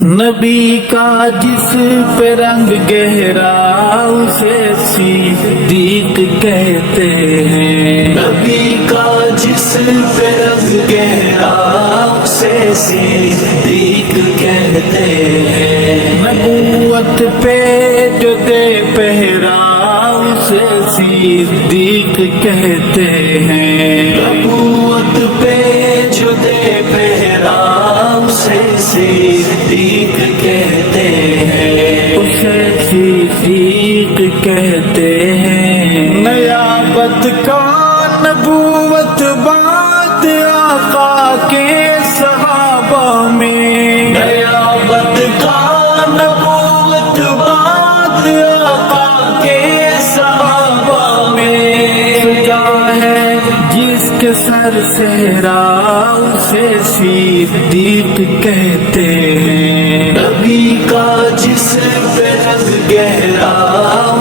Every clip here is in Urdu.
نبی کا جس پہ رنگ گہرا اسے صدیق کہتے ہیں، نبی کا جس پہ رنگ گہرا اسے صدیق کہتے ہیں، نبوت پہ جو دے پہرا اسے صدیق کہتے ہیں، نبوت پہ جو دے پہرا اسے صدیق کہتے ہیں، اسے صدیق کہتے ہیں۔ نیابت کا نبوت بات آقا کے صحابہ میں، نیابت کا نبوت بات آقا کے صحابہ میں، سجا ہے جس کے سر صحرا اسے صدیق کہتے ہیں، نبی کا جس پہ رنگ گہرا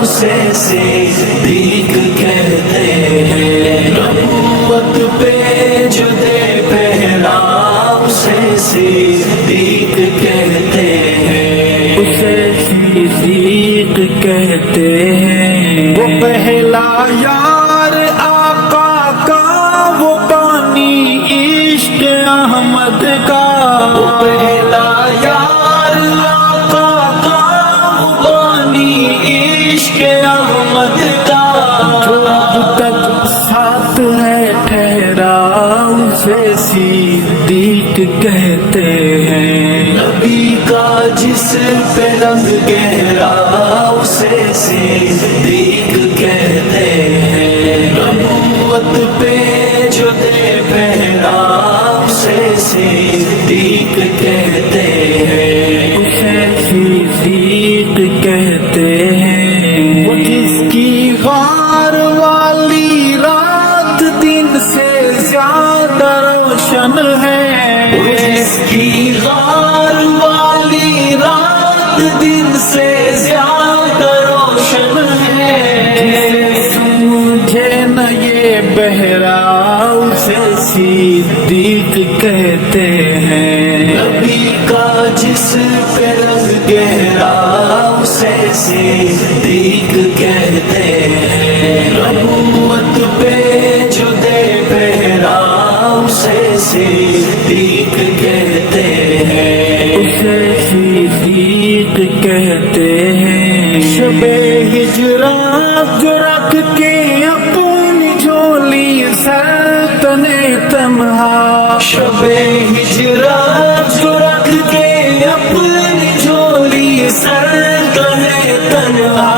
اسے صدیق کہتے ہیں، نبوت پہ جو دے پہرا اسے صدیق کہتے ہیں، اسے صدیق کہتے ہیں۔ وہ پہلا یار آقا کا، وہ پانی عشق احمد کا، وہ پہلا یار آقا کا، وہ پانی عشق احمد کا، جو اب تک ساتھ ہے ٹھہرا اسے صدیق کہتے ہیں۔ نبی کا جس پہ رنگ گہرا اسے صدیق کہتے ہیں، نبوت پہ جو دے پہرا اسے صدیق کہتے ہیں، اسے صدیق کہتے ہیں۔ وہ جس کی غار والی رات دن سے زیادہ روشن ہے، وہ جس کی غار والی رات دن سے زیادہ روشن ہے، سمجھے نہ یہ بہرا اسے صدیق کہتے ہیں۔ نبی کا جس پہ رنگ گہرا اسے صدیق کہتے ہیں، نبوت پہ جو دے پہرا اسے صدیق کہتے ہیں، اسے صدیق کہتے ہیں۔ شب ہجرات جو رکھ کے اپنی جھولی سر تنے تنہا، شب ہجرات جو رکھ کے اپنی جھولی سر تنے تنہا،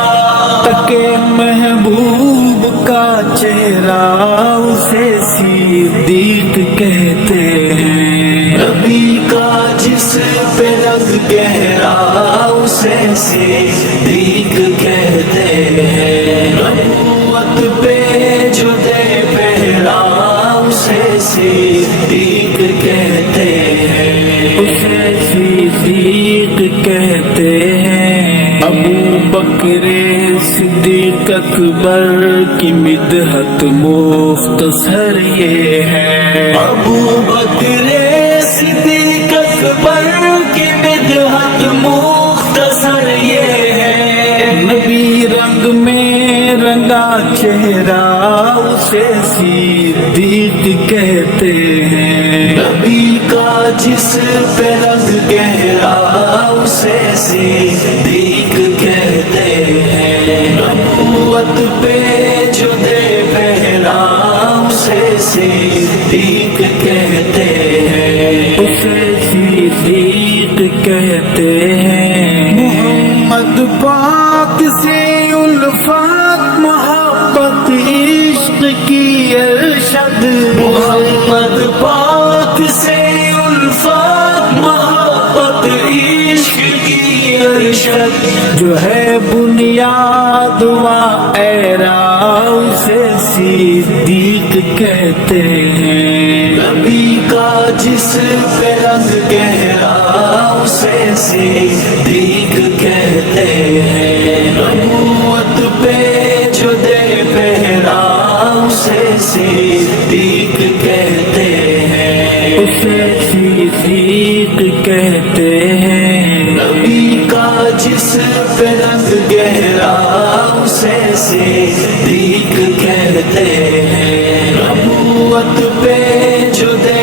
تکے محبوب کا چہرہ اسے صدیق کہتے ہیں۔ نبی کا جس پہ رنگ گہرا اسے صدیق کہتے ہیں، نبوت پہ جو دے پہرا اسے صدیق کہتے ہیں، اسے صدیق کہتے ہیں۔ ابو بکر صدیق اکبر کی مدحت مختصر یہ ہے، ابو بکر صدیق اکبر کی مدحت مختصر یہ ہے، نبی رنگ میں رنگا چہرہ اسے صدیق کہتے ہیں۔ نبی کا جس پہ رنگ گہرا اسے صدیق کہتے ہیں، نبوت پہ جو دے پہرا اسے صدیق کہتے ہیں، اسے صدیق کہتے ہیں۔ محمد پاک سے الفت محبت عشق کی ارشد، محمد پاک سے الفت محبت عشق کی ارشد، جو ہے بنیاد و ایرا اسے صدیق کہتے ہیں۔ نبی کا جس پہ رنگ گہرا اسے صدیق کہتے ہیں، نبوت پہ جو دے پہرا اسے صدیق کہتے ہیں، اسے صدیق کہتے ہیں۔ جس پہ رنگ گہرا اسے صدیق کہتے ہیں، نبوت پہ جو دے